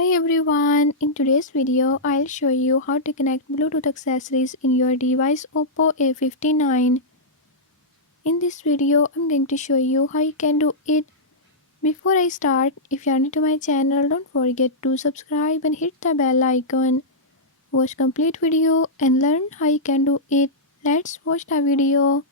Hi everyone, in today's video I'll show you how to connect Bluetooth accessories in your device Oppo A59. In this video I'm going to show you how you can do it. Before I start, if you are new to my channel, don't forget to subscribe and hit the bell icon. Watch complete video and learn how you can do it. Let's watch the video.